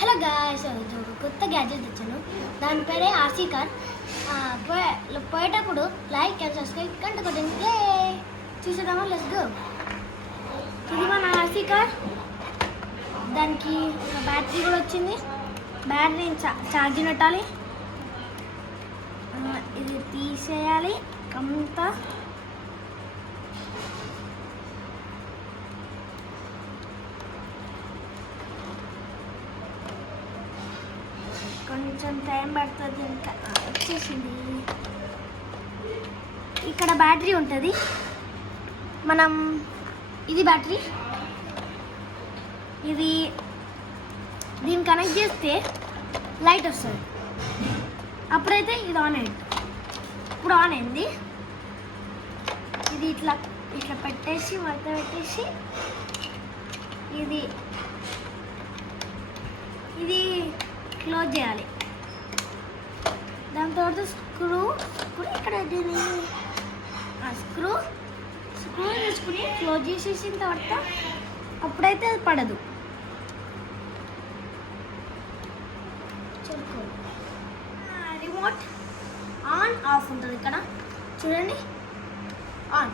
Hello guys, కొత్త gadget తెచ్చాను. దాని పేరే ఆర్సీ కార్. పోయేటప్పుడు లైక్ అండ్ సబ్స్క్రైబ్ గంట కొట్టండి. చూసేద్దామా? Let's go. ఇది మన ఆర్సీ కార్. దానికి ఒక బ్యాటరీ కూడా వచ్చింది. బ్యాటరీని ఛార్జింగ్ పెట్టాలి. ఇది తీసేయాలి అంతా. కొంచెం టైం పడుతుంది. ఇంకా వచ్చేసింది. ఇక్కడ బ్యాటరీ ఉంటుంది. మనం ఇది బ్యాటరీ, ఇది దీన్ని కనెక్ట్ చేస్తే లైట్ వస్తుంది. అప్పుడైతే ఇది ఆన్ అయింది. ఇప్పుడు ఆన్ అయింది. ఇది ఇట్లా ఇట్లా పెట్టేసి మడత పెట్టేసి ఇది ఇది క్లోజ్ చేయాలి. దాని తర్వాత స్క్రూ ఇక్కడ స్క్రూ తీసుకుని క్లోజ్ చేసేసిన తర్వాత అప్పుడైతే అది పడదు. రిమోట్ ఆన్ ఆఫ్ ఉంటుంది ఇక్కడ చూడండి. ఆన్